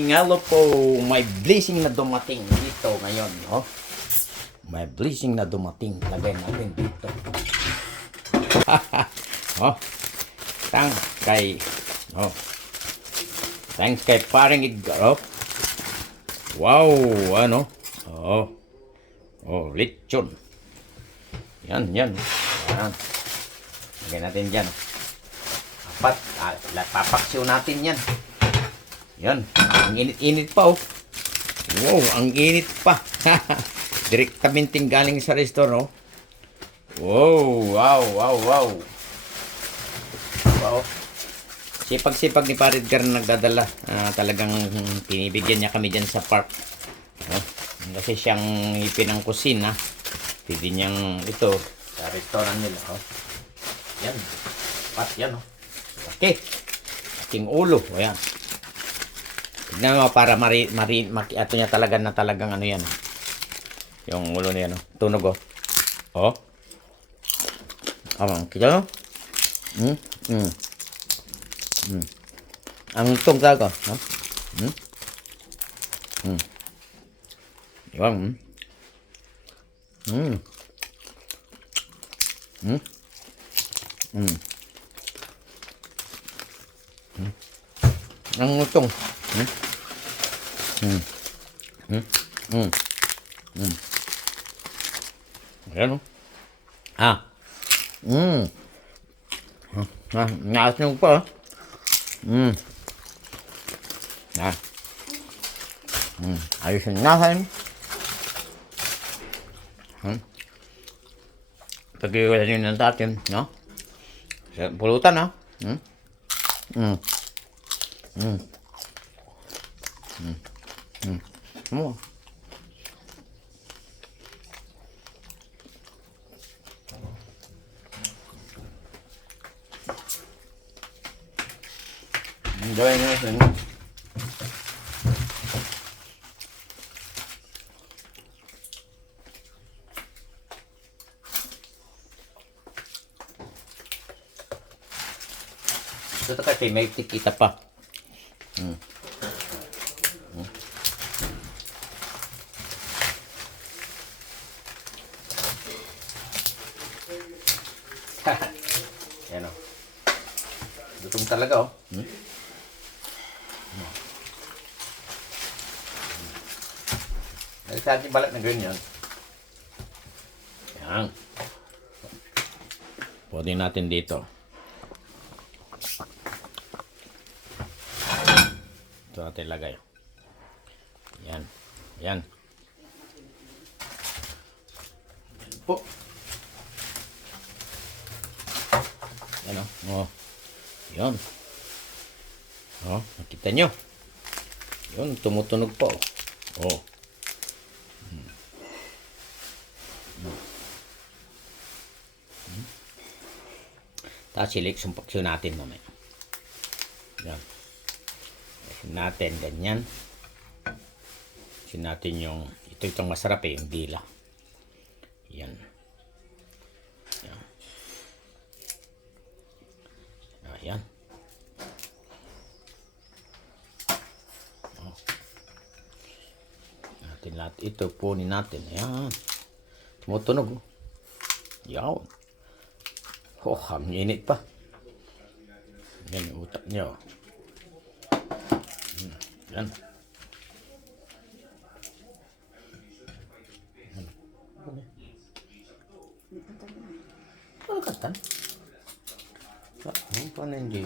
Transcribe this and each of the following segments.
Ngalo po, may blessing na dumating dito ngayon, oh. May blessing na dumating. Lagay natin dito. Oh. Thanks kay oh. Thanks kay paring Edgar, oh. Wow, ano? Oh. Oh, lechon. Yan. Yan. Lagay natin dyan. Apat. Papaksiw natin yan. Yan. Ang init-init pa, oh. Wow, ang init pa. Direktamente galing sa restaurant, oh. Wow. Wow. Sipag-sipag ni Pared Gar na nagdadala. Talagang pinibigyan niya kami dyan sa park. Oh. Kasi siyang ipinang kusina. Pwede niyang ito sa restaurant nila, oh. Yan. Pat yan, oh. Okay. Aking ulo. Ayan. Tignan mo para ato niya talagang ano yan. Yung ulo niya, no? Tunog, oh. Oh. Kita, no? Ang tungkol ko, no? Diba? Ang utong. Ayan, oh. Naasnog pa, oh. Ayos yung nasan. Pag-iwala nyo ng tatin, no? Pulutan, no? Mo. Enjoy natin. Ito kasi may tikita pa. Yan, oh. Lutong talaga, oh. Sa ating balat na ganyan. Yan. Pwede natin dito. Ito natin lagay. Yan. Yan. Yan po. Yan, oh. Oh. Yan. Oh, nakita nyo. Yun, tumutunog po. Oh. Tapos sumpaksyon natin mamaya. Yan. Sin natin ganyan. Sin natin yung itong masarap, eh, yung dila. Yan. Yan. Ayan. Oh. Natin lahat ito, punin natin. Ayan. Tumutunog, oh. Yan. Oh, ang init pa. Yan yung utak niya, oh. Yan. Ano katan? Ano pa na hindi?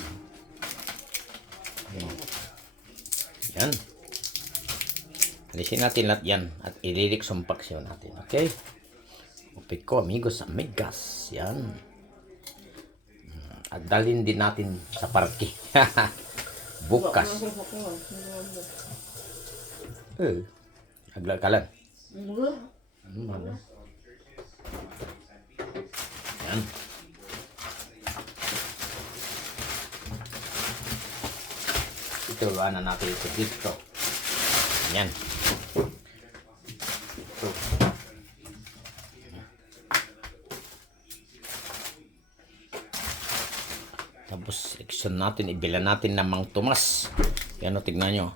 Yan. Alisin natin lahat yan at ililik sumpaksyon natin. Okay? Upit ko, amigos, amigas. Yan. At dalhin din natin sa parke. Bukas. Aglakalan. Yan. Ito, na natin ito dito. Yan. Ito. Tapos, section natin, ibilan natin ng Mang Tomas. Yan, o, tignan nyo.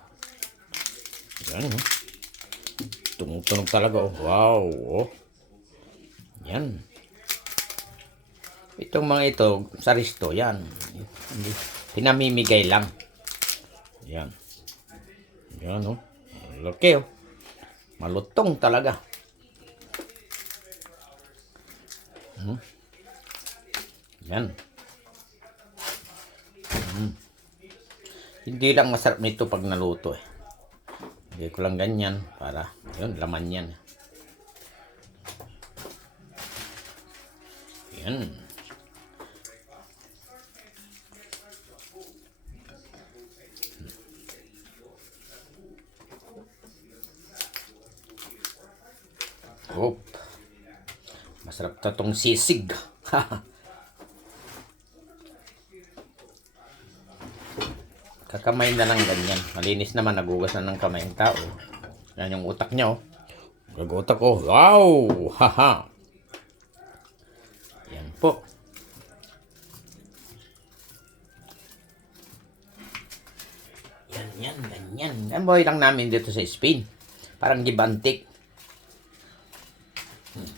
Yan, oh. Tunog-tunog talaga, oh. Wow, oh. Yan. Itong mga ito, sa resto, yan. Hindi, pinamimigay lang. Yan. Yan, oh. Laki, oh. Malutong talaga. Yan. Hindi lang masarap nito pag naluto, eh. Hindi ko lang ganyan para, yun, laman yan. Yan. Oh. Masarap na tong sisig. Kakamay na lang ganyan. Malinis naman, nagugas na ng kamay ng tao. Yan yung utak niya, oh. Gag-utak, oh. Wow! Haha! Yan po. Yan, ganyan. Yan boy lang namin dito sa Spain. Parang gibantik.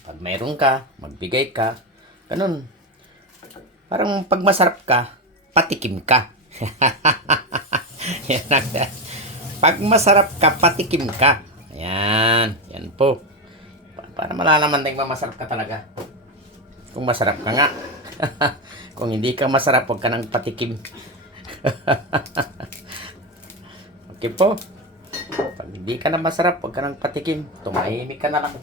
Pag mayroon ka, magbigay ka. Ganun. Parang pag masarap ka, patikim ka. Pag masarap ka, patikim ka. Ayan. Yan po. Para malalaman tayong masarap ka talaga. Kung masarap ka nga. Kung hindi ka masarap, huwag ka nang patikim. Okay po. Pag hindi ka na masarap, huwag ka nang patikim. Tumahimik ka na lang.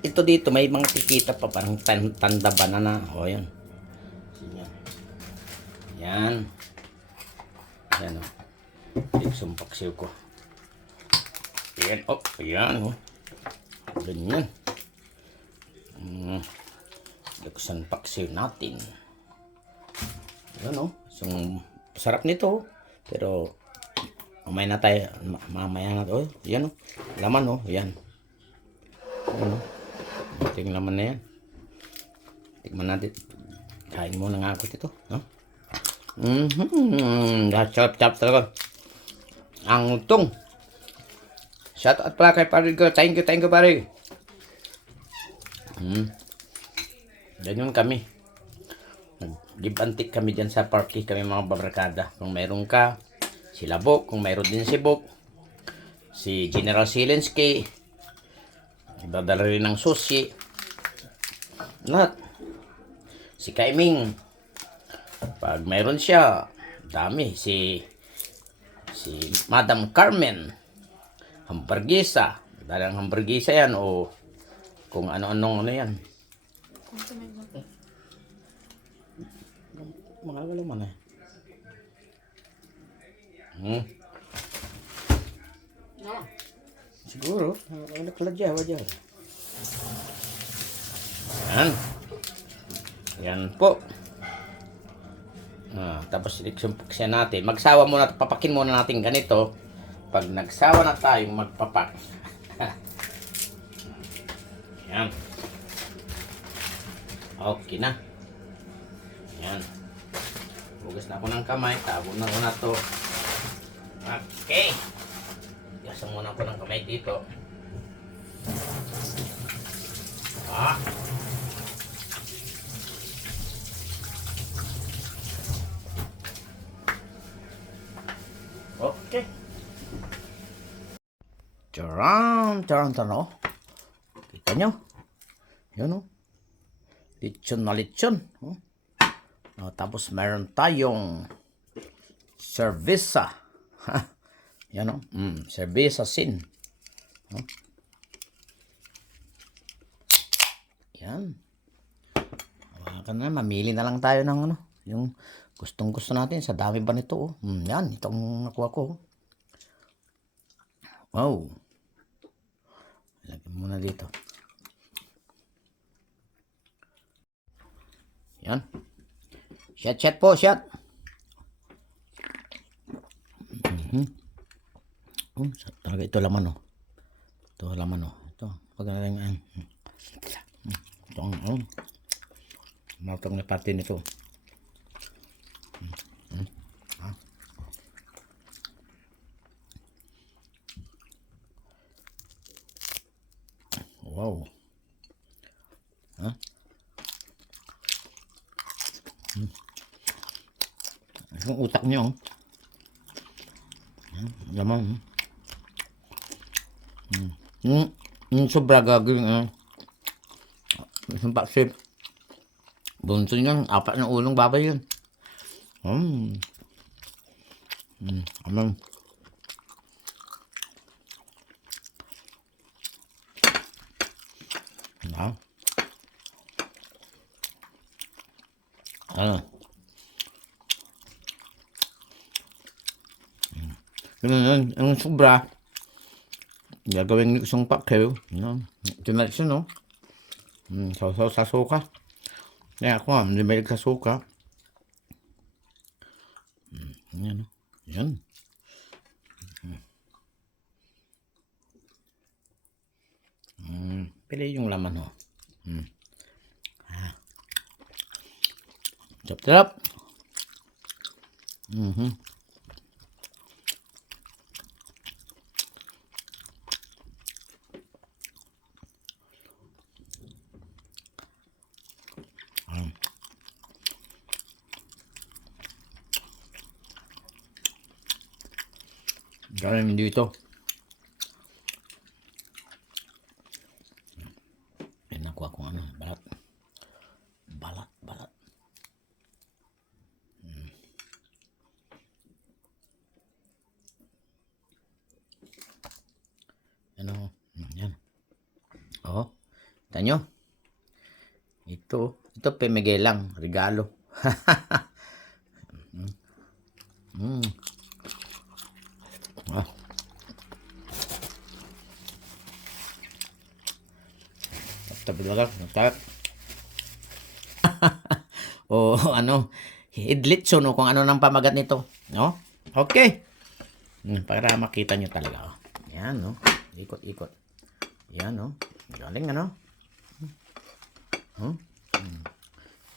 Ito dito may mga kikita pa parang tanda banana. O yan. Yan. Yan o. Iksong paksiw ko. Yan o. Yan o. Ganyan. Iksong paksiw natin. Yan o. Sarap nito. Pero mamaya na tayo. Mamaya na tayo. Yan o. Laman o. Yan. Ano? Ito yung laman na yan. Tikman natin. Kain muna nga ako ito. No? Chop talaga. Ang utong. Shout out pala kay pare ko. Thank you pare. Ganyan kami. Nag-give kami dyan sa party. Kami mga babrakada. Kung mayroon ka, si Labok. Kung mayroon din si Bok. Si General Zelensky. Dadala rin ng sushi. Lahat. Si Kaiming. Pag mayroon siya, dami. Si Madam Carmen. Hamburguesa. Dalang hamburguesa yan o kung ano-anong ano yan. Mga galaman eh. No. Siguro, nagladya, wadya. Yan. Yan po. Tapos isumpok siya natin. Magsawa muna, papakin muna natin ganito. Pag nagsawa na tayong magpapak. Yan. Okay na. Yan. Hugas na ako ng kamay. Tabo na ko na to. Okay. Gasang muna ko ng kamay dito. Okay. Charan, oh. Kita nyo? Yun, oh. Lechon na lechon. Oh. Tapos meron tayong cerveza. Yan, oh. Cerveza sin. Oh. Yan. Na, mamili na lang tayo ng ano, yung gustong gusto natin. Sa dami ba nito, oh. Yan, itong nakuha ko. Wow. Lagyan muna dito. Yan. Shot po, shot. Talaga ito laman, oh. Ito laman, oh. Ito. Pag nalang ito ang matang na parte nito. Wow. Huh? Yung utak niyo. Laman. Yung sobra gagawin. Isang paksip. Bunso niyan. 4 na ulong babay yun. Aman. Nah. Ganun, ang sobra. Gagawin isang pakil. Tinalit siya, no? Sa suka. Kaya ako nga, hindi mahilig sa suka. Yan, no? Yan. Pili yung laman, ho. Sarap. Galing dito. May nakuha kong ano, balat. Balat. Ano? Yan. Oh, tanyo. Ito pemigay lang, regalo. Ah. Tapi talaga, nagtap. O ano, idlitso no kung ano nang pamagat nito, no? Okay. Para makita nyo talaga. Yan, no? Ikot-ikot. Yan, no? Galing, ano?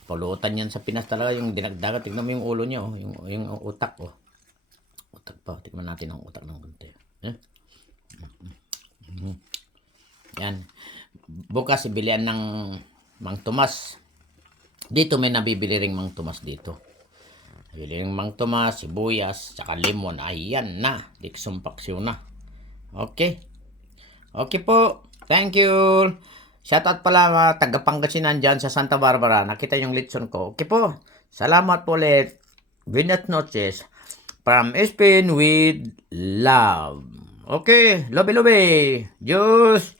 Pulutan yan sa Pinas talaga, yung dinagdagat. Tignan mo yung ulo niya, oh. Yung utak, oh. Utak pa. Tignan natin ang utak ng konti. Yan. Bukas, ibilian ng Mang Tomas. Dito may nabibili ring Mang Tomas dito. Nabibili ring Mang Tomas, sibuyas, saka lemon. Ayan na. Diksumpaksyon na. Okay. Okay po. Thank you. Shoutout pala taga Pangasinan dyan sa Santa Barbara. Nakita yung litson ko. Okay po. Salamat po ulit. Buenas noches. From Spain with love. Okay. Lobe. Diyos.